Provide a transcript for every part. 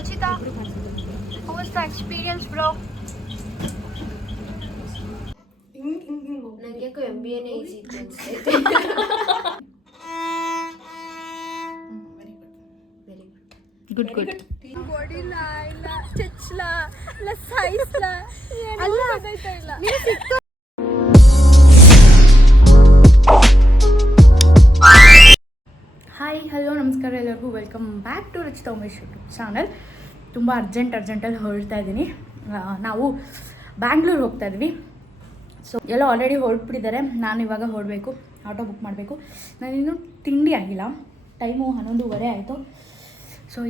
Rachita, how was the experience, bro? ನನಗೆ MBA easy ಇತ್ತು ಅನ್ಸುತ್ತೆ. Good good. ಕೊಡಿಲ್ಲ ಇಲ್ಲ ಚಚ್ಲ ಇಲ್ಲ ಸೈಸ್ಲ ಅಲ್ಲ ಇಲ್ಲ. ಹಾಯ್ ಹಲೋ ನಮಸ್ಕಾರ ಎಲ್ಲರಿಗೂ, welcome back to Rachita Umesh YouTube channel. ತುಂಬ ಅರ್ಜೆಂಟಲ್ಲಿ ಹೊರಡ್ತಾ ಇದ್ದೀನಿ. ನಾವು ಬ್ಯಾಂಗ್ಳೂರು ಹೋಗ್ತಾ ಇದ್ವಿ. ಸೊ ಎಲ್ಲ ಆಲ್ರೆಡಿ ಹೊರಟ್ಬಿಟ್ಟಿದ್ದಾರೆ. ನಾನು ಇವಾಗ ಹೊರಡಬೇಕು, ಆಟೋ ಬುಕ್ ಮಾಡಬೇಕು. ನಾನಿನ್ನೂ ತಿಂಡಿ ಆಗಿಲ್ಲ, ಟೈಮು 11:15 ಆಯಿತು. ಸೊ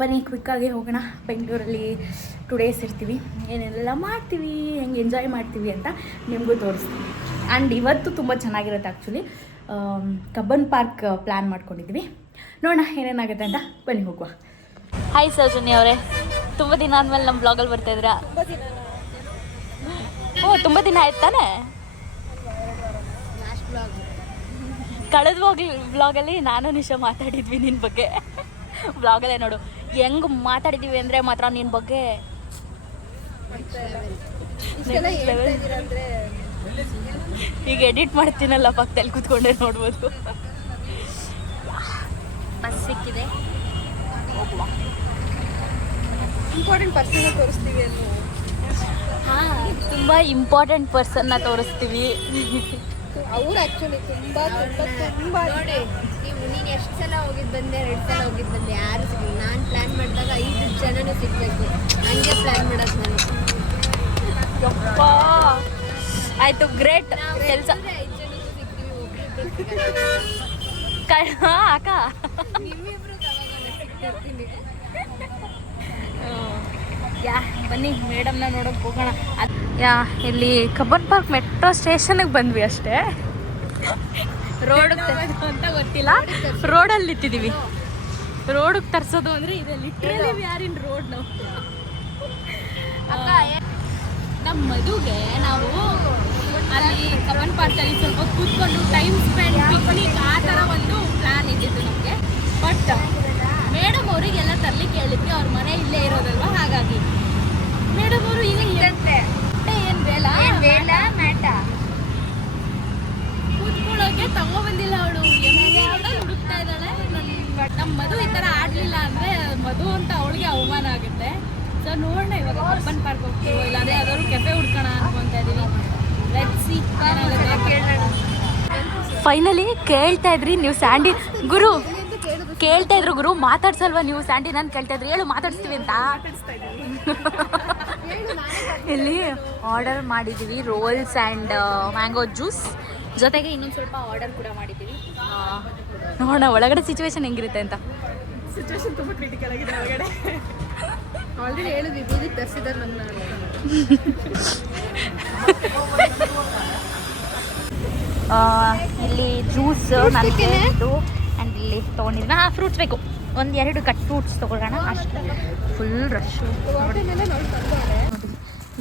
ಬನ್ನಿ ಕ್ವಿಕ್ಕಾಗಿ ಹೋಗೋಣ. ಬೆಂಗಳೂರಲ್ಲಿ 2 ಡೇಸ್ ಇರ್ತೀವಿ, ಏನೆಲ್ಲ ಮಾಡ್ತೀವಿ, ಹೆಂಗೆ ಎಂಜಾಯ್ ಮಾಡ್ತೀವಿ ಅಂತ ನಿಮಗೂ ತೋರಿಸ್ತೀವಿ. ಆ್ಯಂಡ್ ಇವತ್ತು ತುಂಬ ಚೆನ್ನಾಗಿರುತ್ತೆ. ಆ್ಯಕ್ಚುಲಿ ಕಬ್ಬನ್ ಪಾರ್ಕ್ ಪ್ಲ್ಯಾನ್ ಮಾಡ್ಕೊಂಡಿದ್ವಿ. ನೋಡೋಣ ಏನೇನಾಗುತ್ತೆ ಅಂತ, ಬನ್ನಿ ಹೋಗುವ. ಹಾಯ್ ಸೌಜನ್ಯ ಅವರೇ, ತುಂಬ ದಿನ ಆದಮೇಲೆ ನಮ್ಮ ಬ್ಲಾಗಲ್ಲಿ ಬರ್ತಾಯಿದ್ದೀರಾ? ತುಂಬ ದಿನ ಆಯ್ತು ತಾನೇ. ಕಳೆದ ಬ್ಲಾಗಲ್ಲಿ ನಾನು ನಿಶಾ ಮಾತಾಡಿದ್ವಿ ನಿನ್ನ ಬಗ್ಗೆ. ಬ್ಲಾಗಲ್ಲೇ ನೋಡು ಹೆಂಗೆ ಮಾತಾಡಿದ್ದೀವಿ ಅಂದರೆ ಮಾತ್ರ ನಿನ್ನ ಬಗ್ಗೆ. ಈಗ ಎಡಿಟ್ ಮಾಡ್ತೀನಲ್ಲ, ಪಕ್ಕದಲ್ಲಿ ಕೂತ್ಕೊಂಡೆ ನೋಡ್ಬೋದು. ಬಸ್ ಸಿಕ್ಕಿದೆ, ಹೋಗುವ. ಇಂಪಾರ್ಟೆಂಟ್ ಪರ್ಸನ್ ತೋರಿಸ್ತೀವಿ. ಹಾಂ, ತುಂಬ ಇಂಪಾರ್ಟೆಂಟ್ ಪರ್ಸನ್ನ ತೋರಿಸ್ತೀವಿ. ಅವ್ರು ಆ್ಯಕ್ಚುಲಿ ತುಂಬ ನೋಡಿ, ನೀನು ಎಷ್ಟು ಸಲ ಹೋಗಿದ್ದು ಬಂದೆ, 2 ಸಲ ಹೋಗಿದ್ದು ಬಂದೆ, ಯಾರು ಸಿಗಲಿಲ್ಲ. ನಾನು ಪ್ಲ್ಯಾನ್ ಮಾಡಿದಾಗ 5 ಜನನೂ ಸಿಗಬೇಕು, ಹಂಗೆ ಪ್ಲ್ಯಾನ್ ಮಾಡೋದು ನಾನು. ಯಪ್ಪ, ಆಯಿತು, ಗ್ರೇಟ್ ಕೆಲಸ. 5 ಜನಕ್ಕೂ ಸಿಗ್ತೀವಿ, ಒಬ್ಬರಿಬ್ಬರು ಅಕ್ಕ ನಿಮ್ಮಿಬ್ರು ಸಿಗ್ತಿರ್ತೀನಿ. ಬನ್ನಿ ಮೇಡಮ್ನ ನೋಡೋಕೆ ಹೋಗೋಣ. ಇಲ್ಲಿ ಕಬ್ಬನ್ ಪಾರ್ಕ್ ಮೆಟ್ರೋ ಸ್ಟೇಷನ್ಗೆ ಬಂದ್ವಿ ಅಷ್ಟೇ. ರೋಡಿಗೆ ಅಂತ ಗೊತ್ತಿಲ್ಲ, ರೋಡಲ್ಲಿ ನಿಂತಿದ್ದೀವಿ. ರೋಡಿಗೆ ತರಿಸೋದು ಅಂದರೆ ಇದೆ ಲಿಟ್ರಲಿ ಯಾರಿನ ರೋಡ್. ನಾವು ನಮ್ಮ ಮದುವೆ ನಾವು ಅಲ್ಲಿ ಕಬ್ಬನ್ ಪಾರ್ಕಲ್ಲಿ ಸ್ವಲ್ಪ ಕೂತ್ಕೊಂಡು ಟೈಮ್ ಸ್ಪೆಂಡ್, ಪಿಕ್ನಿಕ್, ಆ ಥರ ಒಂದು ಪ್ಲ್ಯಾನ್ ಇದ್ದಿತ್ತು ನಮಗೆ. ಬಟ್ ಮೇಡಮ್ ಅವರಿಗೆಲ್ಲ ತರಲಿಕ್ಕೆ ಹೇಳಿದ್ವಿ, ಅವ್ರ ಮನೆ ಇಲ್ಲೇ ಇರೋದಲ್ವ, ಹಾಗಾಗಿ ಮೇಡಮ್ ಅವರು ಈಗ ಏನು ಬೇಡ ಮ್ಯಾಟ ಕೂತ್ಕೊಳ್ಳೋಕೆ ತಗೊಬಂದಿಲ್ಲ. ಅವಳು ಹುಡುಕ್ತಾ ಇದ್ದಾಳೆ. ನಮ್ಮ ಮಧು ಈ ಥರ ಆಡಲಿಲ್ಲ ಅಂದರೆ ಮಧು ಅಂತ ಅವಳಿಗೆ ಅವಮಾನ ಆಗುತ್ತೆ. ಸೊ ನೋಡೋಣ, ಇವಾಗ ಕಬ್ಬನ್ ಪಾರ್ಕ್ ಹೋಗ್ತೀವೋ ಇಲ್ಲಾಂದರೆ ಯಾವ್ದಾದ್ರು ಕೆಫೆ ಹುಡ್ಕೋಣ ಅನ್ಕೊತಾ ಇದ್ದೀವಿ. ಲೆಟ್ಸಿ ಕೇಳೋಣ. ಫೈನಲಿ ಕೇಳ್ತಾ ಇದ್ರಿ ನೀವು ಸ್ಯಾಂಡಿ ಗುರು, ಕೇಳ್ತಾ ಇದ್ರು ಗುರು, ಮಾತಾಡ್ಸಲ್ವಾ ನೀವು ಸ್ಯಾಂಡಿ? ನಾನು ಕೇಳ್ತಾ ಇದ್ರಿ, ಹೇಳು ಮಾತಾಡಿಸ್ತೀವಿ ಅಂತ. ಇಲ್ಲಿ ಆರ್ಡರ್ ಮಾಡಿದ್ದೀವಿ ರೋಲ್ಸ್ ಆ್ಯಂಡ್ ಮ್ಯಾಂಗೋ ಜ್ಯೂಸ್, ಜೊತೆಗೆ ಇನ್ನೊಂದು ಸ್ವಲ್ಪ ಆರ್ಡರ್ ಕೂಡ ಮಾಡಿದ್ದೀವಿ. ನೋಡೋಣ ಒಳಗಡೆ ಸಿಚುವೇಶನ್ ಹೆಂಗಿರುತ್ತೆ ಅಂತ. ಸಿಚುವೇಶನ್ ತುಂಬ ಕ್ರಿಟಿಕಲ್ ಆಗಿದೆ ಒಳಗಡೆ. ಆಲ್ರೆಡಿ ಹೇಳಿದ್ವಿ, ಬೂದಿಗೆ ತರಿಸಿದ್ದಾರೆ ನನ್ನ. ಇಲ್ಲಿ ಜ್ಯೂಸ್ ನನಗೆ ಇದು, ಆ್ಯಂಡ್ ಇಲ್ಲಿ ತೊಗೊಂಡಿದ್ವಿ. ಫ್ರೂಟ್ಸ್ ಬೇಕು, 1-2 ಕಟ್ ಫ್ರೂಟ್ಸ್ ತೊಗೊಳ್ಳೋಣ ಅಷ್ಟೇ. ಫುಲ್ ರಶ್ಶು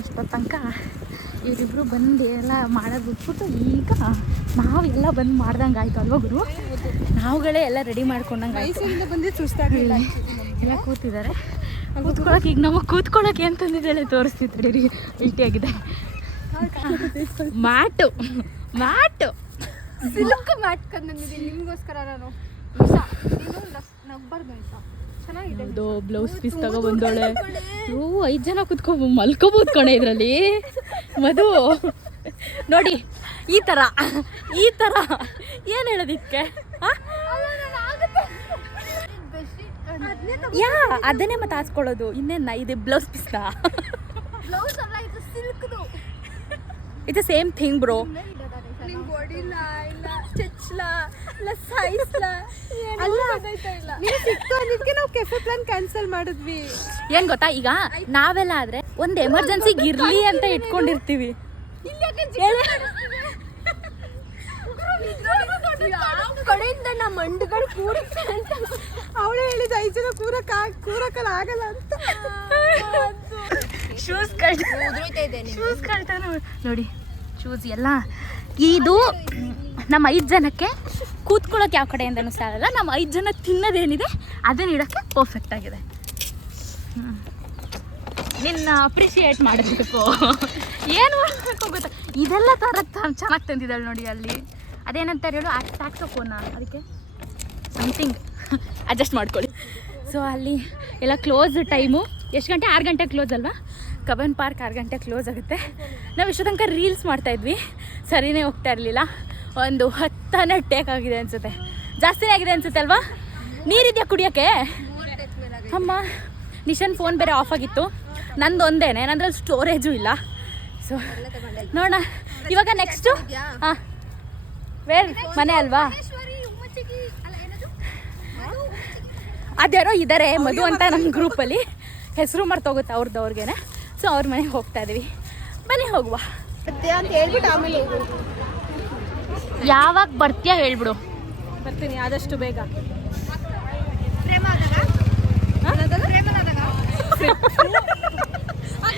ಇಷ್ಟೋ ತನಕ. ಇವರಿಬ್ರು ಬಂದು ಎಲ್ಲ ಮಾಡೋದು ಬಿಟ್ಬಿಟ್ಟು ಈಗ ನಾವೆಲ್ಲ ಬಂದು ಮಾಡ್ದಂಗೆ ಆಯಿತು ಅಲ್ವ ಗುರು? ನಾವುಗಳೇ ಎಲ್ಲ ರೆಡಿ ಮಾಡ್ಕೊಂಡಂಗೆ ಆಯಿತು. ಬಂದಿದ್ದು ಸುಸ್ತಾಗಲಿಲ್ಲ, ಎಲ್ಲ ಕೂತಿದ್ದಾರೆ. ಕೂತ್ಕೊಳ್ಳೋಕೆ ಈಗ ನಮಗೆ ಕೂತ್ಕೊಳ್ಳೋಕೆ ಅಂತಂದಿದ್ದೆಲ್ಲ ತೋರಿಸ್ತಿದ್ರಿ. ಇಲ್ಟಿಯಾಗಿದೆ. ಮ್ಯಾಟು ಸಿಲ್ಕ್ ಮ್ಯಾಟ್ ತಂದಿದ್ದೀನಿ ನಿಮಗೋಸ್ಕರ. ನಾನು ನಗ್ಬಾರ್ದು ಅಂತ ಚೆನ್ನಾಗಿದೆ. Blouse piece ತಗೊಬಂದೋಳೆ. 5 ಜನ ಮಲ್ಕೋಬೋದು ಕಣೆ ಇದರಲ್ಲಿ. ಮಧು ನೋಡಿ, ಈ ಥರ ಏನು ಹೇಳೋದಿಕ್ಕೆ? ಅದನ್ನೇ ಮತ್ತೆ ಹಾಸ್ಕೊಳ್ಳೋದು. ಇನ್ನೇನು ಇದು ಬ್ಲೌಸ್ ಪೀಸ್ನ? ಬ್ಲೌಸ್ ಅಲ್ಲ, ಇದು ಸಿಲ್ಕ್ದು. It's same thing bro. ನಿಂಗೆ ಹೊಡಿಲ್ಲ ಇಲ್ಲ ಚಚ್ಲ ಇಲ್ಲ ಸೈಸ್ಲ ಅಲ್ಲ ನೀನು ಸಿಕ್ತು ಅನ್ನೋದಕ್ಕೆ ನಾವು ಕೆಫೆ ಪ್ಲಾನ್ ಕ್ಯಾನ್ಸಲ್ ಮಾಡಿದ್ವಿ. ಏನು ಗೊತ್ತಾ, ಈಗ ನಾವೆಲ್ಲ ಆದರೆ ಒಂದು ಎಮರ್ಜೆನ್ಸಿಗೆ ಇರಲಿ ಅಂತ ಇಟ್ಕೊಂಡಿರ್ತೀವಿ. ಕಡೆಯಿಂದ ನಮ್ಮ ಮಂಡುಗಳು ಕೂರಕ್ಕೆ ಅಂತ ಅವಳೇ ಹೇಳಿದ 5 ಜನ ಕೂರಕ್ಕಲ್ಲ ಆಗಲ್ಲ ಅಂತ. ಶೂಸ್ ಕಳ್ತಾ ನೋಡಿ, ಶೂಸ್ ಎಲ್ಲ ಇದು ನಮ್ಮ 5 ಜನಕ್ಕೆ ಕೂತ್ಕೊಳ್ಳೋಕೆ ಯಾವ ಕಡೆಯಿಂದನೂ ಸಾಲಲ್ಲ. ನಮ್ಮ 5 ಜನ ತಿನ್ನೋದೇನಿದೆ ಅದನ್ನ ಇಡೋಕ್ಕೆ ಪರ್ಫೆಕ್ಟ್ ಆಗಿದೆ. ನಿನ್ನ ಅಪ್ರಿಷಿಯೇಟ್ ಮಾಡಬೇಕು. ಏನು ಮಾಡಬೇಕು ಗೊತ್ತಾ, ಇದೆಲ್ಲ ಥರ ಚೆನ್ನಾಗಿ ತಂದಿದ್ದಾಳೆ ನೋಡಿ. ಅಲ್ಲಿ ಅದೇನಂತಾರೆ ಹೇಳು, ಟ್ಯಾಕ್ಸೋಫೋನ, ಅದಕ್ಕೆ ಸಮಥಿಂಗ್ ಅಡ್ಜಸ್ಟ್ ಮಾಡ್ಕೊಳ್ಳಿ. ಸೊ ಅಲ್ಲಿ ಎಲ್ಲ ಕ್ಲೋಸ್ ಟೈಮು ಎಷ್ಟು ಗಂಟೆ? 6 ಗಂಟೆ ಕ್ಲೋಸ್ ಅಲ್ವಾ? ಕಬ್ಬನ್ ಪಾರ್ಕ್ 6 ಗಂಟೆ ಕ್ಲೋಸ್ ಆಗುತ್ತೆ. ನಾವು ಇಷ್ಟು ತನಕ ರೀಲ್ಸ್ ಮಾಡ್ತಾಯಿದ್ವಿ, ಸರಿನೇ ಹೋಗ್ತಾ ಇರಲಿಲ್ಲ. ಒಂದು 10 ಟೇಕ್ ಆಗಿದೆ ಅನಿಸುತ್ತೆ, ಜಾಸ್ತಿನೇ ಆಗಿದೆ ಅನಿಸುತ್ತೆ ಅಲ್ವಾ? ನೀರಿದೆಯಾ ಕುಡಿಯೋಕ್ಕೆ? ಅಮ್ಮ ನಿಶನ್ ಫೋನ್ ಬೇರೆ ಆಫ್ ಆಗಿತ್ತು, ನಂದು ಒಂದೇನೆ, ನಂದ್ರಲ್ಲಿ ಸ್ಟೋರೇಜು ಇಲ್ಲ. ಸೊ ನೋಡೋಣ ಇವಾಗ ನೆಕ್ಸ್ಟು. ಹಾಂ, ವೇರ್ ಮನೆ ಅಲ್ವಾ? ಅದ್ಯಾರೋ ಇದ್ದಾರೆ ಮಧು ಅಂತ ನಮ್ಮ ಗ್ರೂಪಲ್ಲಿ, ಹೆಸರು ಮರ್ತೋಗುತ್ತೆ ಅವ್ರದ್ದು ಅವ್ರಿಗೇನೆ. ಸೊ ಅವ್ರ ಮನೆಗೆ ಹೋಗ್ತಾ ಇದೀವಿ, ಬನ್ನಿ ಹೋಗುವ. ಅಂತ ಹೇಳ್ಬಿಟ್ಟು ಆಮೇಲೆ ಹೋಗ್ಬೋದು. ಯಾವಾಗ ಬರ್ತೀಯಾ ಹೇಳ್ಬಿಡು. ಬರ್ತೀನಿ ಆದಷ್ಟು ಬೇಗ.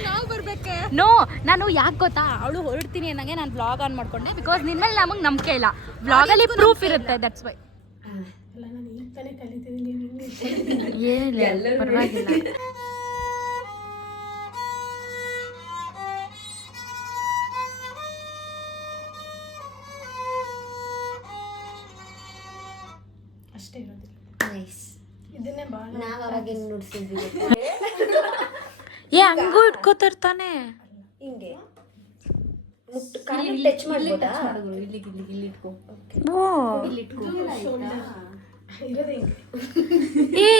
ನಾವು ಬರ್ಬೇಕೆ? ನೋ, ನಾನು ಯಾಕೆ ಗೊತ್ತಾ, ಅವಳು ಹೊರಡ್ತೀನಿ ಅನ್ನಂಗೆ ನಾನು ವ್ಲಾಗ್ ಆನ್ ಮಾಡ್ಕೊಂಡೆ. ಬಿಕಾಸ್ ನಿನ್ಮೇಲೆ ನಮಗೆ ನಂಬಿಕೆ ಇಲ್ಲ, ವ್ಲಾಗಲ್ಲಿ ಪ್ರೂಫ್ ಇರುತ್ತೆ, ದಟ್ಸ್ ವೈ. ಏನಿಲ್ಲ, ಪರವಾಗಿಲ್ಲ. ಅಷ್ಟೇ ಇರೋದಿಲ್ಲ. ನೈಸ್. ಇದನ್ನೇ ಭಾಳ ನಾವು ಅವಾಗ ಹೆಂಗ್ ನುಡ್ಸಿದ್ವಿ ಏ ಹಂಗೂ ಇಟ್ಕೋತಿರ್ತಾನೆ ಹಿಂಗೆ ಟಚ್ ಮಾಡ್ಬೋದಾ? ಇಲ್ಲಿ ಇಟ್ಕೋ. ಇಲ್ಲಿ ಇಟ್ಕೋ. ಏ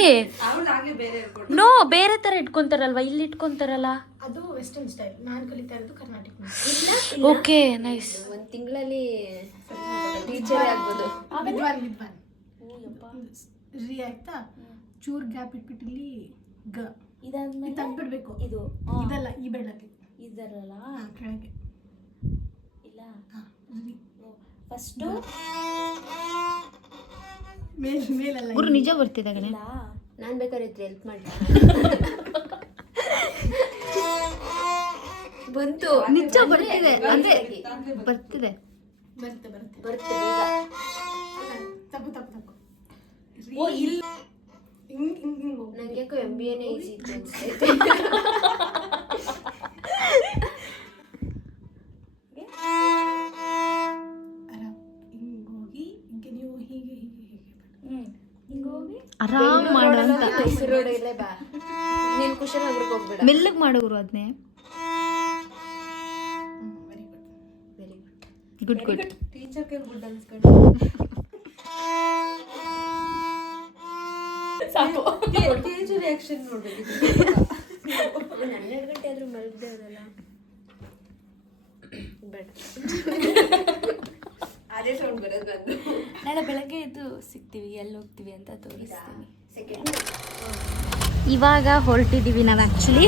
ನೋ, ಬೇರೆ ತರ ಇಟ್ಕೊಂತಾರಲ್ವಾ, ಇಲ್ಲಿ ಇಟ್ಕೊಂತಾರಲ್ಲ, ಅದು ವೆಸ್ಟರ್ನ್ ಸ್ಟೈಲ್. ನಾನು ಕಲಿತಾ ಇರೋದು ಕರ್ನಾಟಕ. Okay nice. ಒಂದ್ ತಿಂಗಳಲ್ಲಿ ಟೀಚರ್ ಆಗ್ಬೋದು. ವಿದ್ವಾನ್ ರೀ ಆಯ್ತಾ? ಚೂರ್ ಗ್ಯಾಪ್ ಇಟ್ಬಿಟ್ಟು ಇಲ್ಲಿ ಗ ಇದಾದ್ಮೇಲೆ ತೆಗ್ದ್ಬಿಡ್ಬೇಕು. ಇದು ಇದಲ್ಲ, ಈ ಬೆಳಗ್ಗೆ ಇದರಲ್ಲ ಕೆಳಗೆ ಇಲ್ಲ. ರೀ ಫಸ್ಟು ಮೇಲಲ್ಲ. ಗುರು ನಿಜ ಬರ್ತಿದೆ ಕಣೆ. ನಾನ್ ಬೇಕಾದ್ರೆ ಹೆಲ್ಪ್ ಮಾಡಿ. ಬಂತು, ನಿಜ ಬರ್ತಿದೆ ಅಂದ್ರೆ ಬರ್ತಿದೆ. ಬರುತ್ತೆ ಬರುತ್ತೆ ಬರ್ತದೆ. ತಪ್ಪು ತಪ್ಪು ತಪ್ಪು. ಓ ಇಲ್ಲ, ಹಿಂಗ್ ಹಿಂಗ್ ಹಿಂಗ್ ಹೋಗು. ನಂಗೆ ಯಾಕೋ MBA ಈಸಿ ಇತ್ತು ಅನ್ಸುತ್ತೆ. ಹಿಂಗ್ ಹೋಗಿ ಹಿಂಗೆ ನೀವು ಹೀಗೆ ಹೀಗೆ ಹೀಗೆ ಹಿಂಗೋಗಿ ಆರಾಮ್ ಮಾಡು ಅಂತ. ಮೈಸೂರು ರೋಡಲ್ಲೇ ಬಾ, ನೀನ್ ಕುಶಾಲನಗರಕ್ಕೆ ಹೋಗ್ಬೇಡ. ಮೆಲ್ಲಗ್ ಮಾಡೋರು ಅದನ್ನೇ. Very good. Good good. Teacher ಕೈ ಗುಡ್ ಅನ್ಸ್ಕೊಂಡು ಸಾಕು. ಟೀಚರ್ ರಿಯಾಕ್ಷನ್ ನೋಡ್ಬೇಕು. 12 ಗಂಟೆ ಆದ್ರೂ ಮಲಗದೆ ಅದಲ್ಲ ಬೇಡ. ಅದೇ ಸೌಂಡ್ ಬರೋದು ನಂದು. ನಾಳೆ ಬೆಳಗ್ಗೆ ಎದ್ದು ಸಿಗ್ತೀವಿ, ಎಲ್ಲಿ ಹೋಗ್ತೀವಿ ಅಂತ ತೋರಿಸ್ತೀನಿ. ಸೆಕೆಂಡ್ ಇವಾಗ ಹೊರಟಿದ್ದೀವಿ ನಾವು. ಆ್ಯಕ್ಚುಲಿ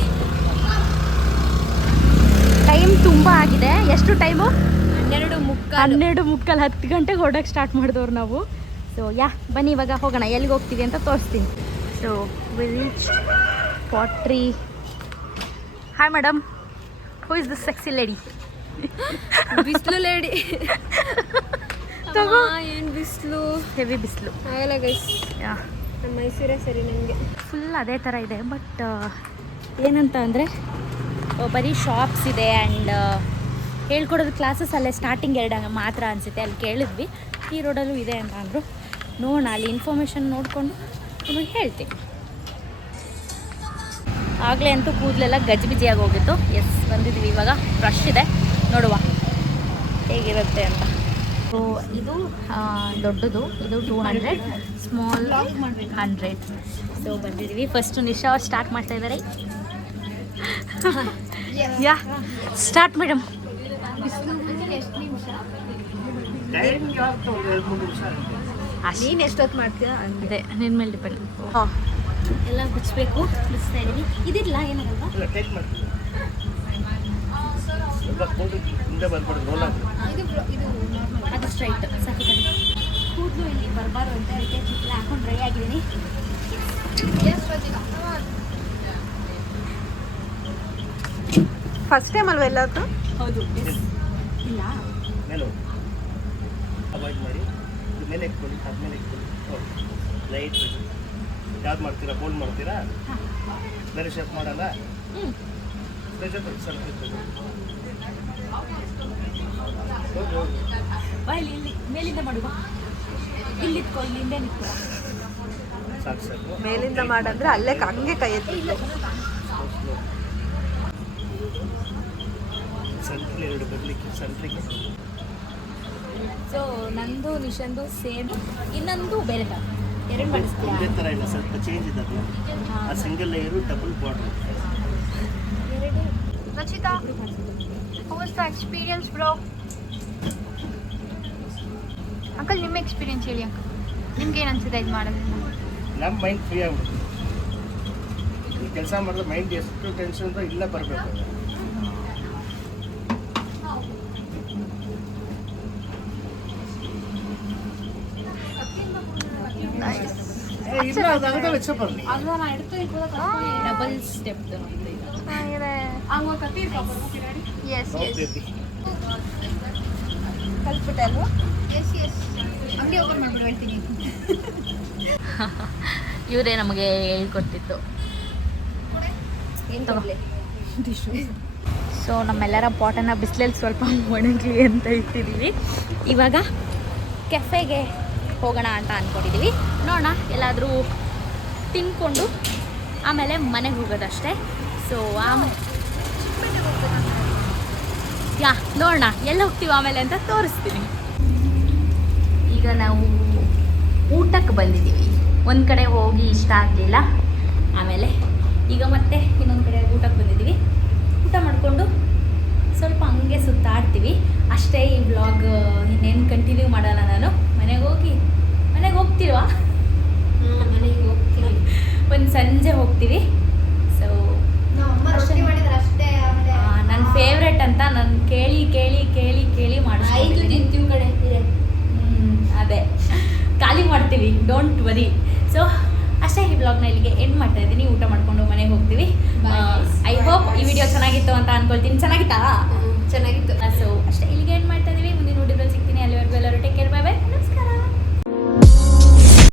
ಟೈಮ್ ತುಂಬ ಆಗಿದೆ. ಎಷ್ಟು ಟೈಮು? 12:15. 10 ಗಂಟೆಗೆ ಹೊರಡೋಕ್ಕೆ ಸ್ಟಾರ್ಟ್ ಮಾಡಿದವ್ರು ನಾವು. ಸೊ ಬನ್ನಿ ಇವಾಗ ಹೋಗೋಣ, ಎಲ್ಲಿಗೆ ಹೋಗ್ತೀವಿ ಅಂತ ತೋರಿಸ್ತೀನಿ. So we reach pottery. Hi madam, who is this sexy lady? ಬಿಸಿಲು ಲೇಡಿ. ತಗೋ. ಏನು ಬಿಸಿಲು, ಹೆವಿ ಬಿಸಿಲು ಆಗಲ್ಲ ಗೈಸ್. ಯಾ, ನಮ್ಮ ಮೈಸೂರೇ ಸರಿ ನನಗೆ. ಫುಲ್ ಅದೇ ಥರ ಇದೆ. ಬಟ್ ಏನಂತ ಅಂದರೆ ಬರೀ ಶಾಪ್ಸ್ ಇದೆ ಆ್ಯಂಡ್ ಹೇಳ್ಕೊಡೋದು ಕ್ಲಾಸಸ್ ಅಲ್ಲೇ ಸ್ಟಾರ್ಟಿಂಗ್ 2 ಮಾತ್ರ ಅನಿಸುತ್ತೆ. ಅಲ್ಲಿ ಕೇಳಿದ್ವಿ, ಈ ರೋಡಲ್ಲೂ ಇದೆ ಅಂತ ಅಂದರು. ನೋಡೋಣ, ಅಲ್ಲಿ ಇನ್ಫಾರ್ಮೇಷನ್ ನೋಡಿಕೊಂಡು ನಿಮಗೆ ಹೇಳ್ತೀನಿ. ಆಗಲೇ ಅಂತೂ ಕೂದಲೆಲ್ಲ ಗಜಿಬಿಜಿಯಾಗಿ ಹೋಗಿತ್ತು. ಎಸ್, ಬಂದಿದ್ದೀವಿ ಇವಾಗ. ರಶ್ ಇದೆ, ನೋಡುವ ಹೇಗಿರುತ್ತೆ ಅಂತ. ಸೊ ಇದು ದೊಡ್ಡದು, ಇದು 200, ಸ್ಮಾಲ್ 100. ಸೊ ಬಂದಿದ್ದೀವಿ. ಫಸ್ಟು ನಿಶಾ ಅವ್ರು ಸ್ಟಾರ್ಟ್ ಮಾಡ್ತಾ ಇದ್ದಾರೆ. ಯಾ, ಸ್ಟಾರ್ಟ್ ಮೇಡಮ್. ನೀನು ಎಷ್ಟೊತ್ತು ಮಾಡ್ತೀಯ? ಅದೇ ನಿನ್ನ ಮೇಲೆ ಡಿಪೆಂಡ್. ಎಲ್ಲ ಬಿಚ್ಚಬೇಕು, ಬಿಚ್ತಾ ಇದ್ದೀವಿ. ಇದಿಲ್ಲ ಏನಾಗಲ್ವಾ? ಅದು ಸ್ಟ್ರೈಟ್ ಸಾಕು. ಕೂದಲು ಇಲ್ಲಿ ಬರಬಾರ್ದು ಅಂತ ಅದಕ್ಕೆ ಚಿಕ್ಕ ಹಾಕೊಂಡು ಡ್ರೈ ಆಗಿದ್ದೀನಿ. ಫಸ್ಟ್ ಟೈಮ್ ಅಲ್ವಾ ಎಲ್ಲದು? ಹೌದು. ಇಲ್ಲ ಅವಾಯ್ಡ್ ಮಾಡಿ ಮೇಲೆ ಇಟ್ಕೊಳ್ಳಿ, ಆದ್ಮೇಲೆ ಇಟ್ಕೊಳ್ಳಿ. ರೈಟ್ ಯಾವ್ದು ಮಾಡ್ತೀರಾ? ಬೋಲ್ಡ್ ಮಾಡ್ತೀರಾ? ಬೇರೆ ಶೇಪ್ ಮಾಡಲ್ಲ. ಹ್ಞೂ ಸ್ವಲ್ಪ ಬಾ ಇಲ್ಲಿ ಮೇಲಿಂದ ಮಾಡುವ. ಇಲ್ಲಿ ನಿತ್ಕೊ, ಇಲ್ಲಿಂದ ನಿತ್ಕೊ. ಸಾಕು. ಮೇಲಿಂದ ಮಾಡಂದ್ರೆ ಅಲ್ಲೇ ಹಂಗೆ ಕೈ ಎತ್ತಿ. ಸೆಂಟ್ರಲ್ಲಿ 2 ಬರಲಿಕ್ಕೆ ಸೆಂಟ್ರಿಗೆ. ಸೊ ನಂದು ನಿಶಂದು ಸೇಮ್, ಇನ್ನೊಂದು ಬೇರೆ ಥರ. 2 ಮಾಡಿಸ್ತೀರಾ? ಒಂದೇ ಥರ ಇಲ್ಲ, ಸ್ವಲ್ಪ ಚೇಂಜ್ ಇದೆ ಅದು. ಆ single layer double border. Rachita, how was the experience bro? Uncle ನಿಮ್ಮ ಎಕ್ಸ್ಪೀರಿಯನ್ಸ್ ಹೇಳಿ ಅಂಕಲ್. ನಿಮ್ಗೆ ಏನು ಅನ್ಸುತ್ತೆ ಇದು ಮಾಡೋದ್ರಿಂದ? ನಮ್ಮ ಮೈಂಡ್ ಫ್ರೀ ಆಗ್ಬಿಡುತ್ತೆ. ಈ ಕೆಲಸ ಮಾಡಿದ್ರೆ ಮೈಂಡ್ ಎಷ್ಟು ಟೆನ್ಷನ್ ಇದ್ರೂ ಇಲ್ಲ ಬರಬೇಕು. ಇಲ್ಲ ಅದಾಗದ ವೆಚ್ಚ ಬರಲಿ. ಡಬಲ್ ಸ್ಟೆಪ್ ಎಸ್ ಎಸ್ ಕಲ್ತ್ಬಿಟ್ಟೆ ಅಲ್ವಾ? ಎಸ್ ಎಸ್ ಹಂಗೆ ಓಪನ್ ಮಾಡ್ಬಿಡು ಹೇಳ್ತೀನಿ. ಇವರೇ ನಮಗೆ ಹೇಳ್ಕೊಡ್ತಿತ್ತು. ಏನು ತಗೊಳ್ಳಿ? ಸೊ ನಮ್ಮೆಲ್ಲರ ಪಾಟನ್ನು ಬಿಸಿಲಲ್ಲಿ ಸ್ವಲ್ಪ ಒಣಗಲಿ ಅಂತ ಇಟ್ಟಿದ್ದೀವಿ. ಇವಾಗ ಕೆಫೆಗೆ ಹೋಗೋಣ ಅಂತ ಅಂದ್ಕೊಂಡಿದ್ದೀವಿ. ನೋಡೋಣ, ಎಲ್ಲಾದರೂ ತಿನ್ಕೊಂಡು ಆಮೇಲೆ ಮನೆಗೆ ಹೋಗೋದಷ್ಟೇ. ಸೊ ಯಾ ನೋಡೋಣ ಎಲ್ಲ ಹೋಗ್ತೀವಿ ಆಮೇಲೆ ಅಂತ ತೋರಿಸ್ತೀನಿ. ಈಗ ನಾವು ಊಟಕ್ಕೆ ಬಂದಿದ್ದೀವಿ. ಒಂದು ಕಡೆ ಹೋಗಿ ಇಷ್ಟ ಆಗಲಿಲ್ಲ, ಆಮೇಲೆ ಈಗ ಮತ್ತೆ ಇನ್ನೊಂದು ಕಡೆ ಊಟಕ್ಕೆ ಬಂದಿದ್ದೀವಿ. ಊಟ ಮಾಡಿಕೊಂಡು ಸ್ವಲ್ಪ ಹಂಗೆ ಸುತ್ತಾಡ್ತೀವಿ ಅಷ್ಟೇ. ಈ ವ್ಲಾಗ್ ಇನ್ನೇನು ಕಂಟಿನ್ಯೂ ಮಾಡೋಣ. ನಾನು ಮನೆಗೆ ಹೋಗ್ತೀವಾ? ಮನೆಗೆ ಹೋಗ್ತೀನಿ. ಒಂದು ಸಂಜೆ ಹೋಗ್ತೀವಿ. ಸೊ ನನ್ನ ಫೇವ್ರೆಟ್ ಅಂತ ನಾನು ಕೇಳಿ ಮಾಡಿಸ್ತೀನಿ. ನಿಂತೀವಿ ಕಡೆ ಇದೆ. ಅದೇ ಖಾಲಿ ಮಾಡ್ತೀವಿ, ಡೋಂಟ್ ವರಿ. ಸೊ ಅಷ್ಟೇ, ಈ ಬ್ಲಾಗ್ನ ಇಲ್ಲಿಗೆ ಎಂಡ್ ಮಾಡ್ತಾ ಇದ್ದೀನಿ. ಊಟ ಮಾಡ್ಕೊಂಡು ಮನೆಗೆ ಹೋಗ್ತೀವಿ. ಐ ಹೋಪ್ ಈ ವಿಡಿಯೋ ಚೆನ್ನಾಗಿತ್ತು ಅಂತ ಅನ್ಕೊಳ್ತೀನಿ. ಚೆನ್ನಾಗಿತ್ತಾ?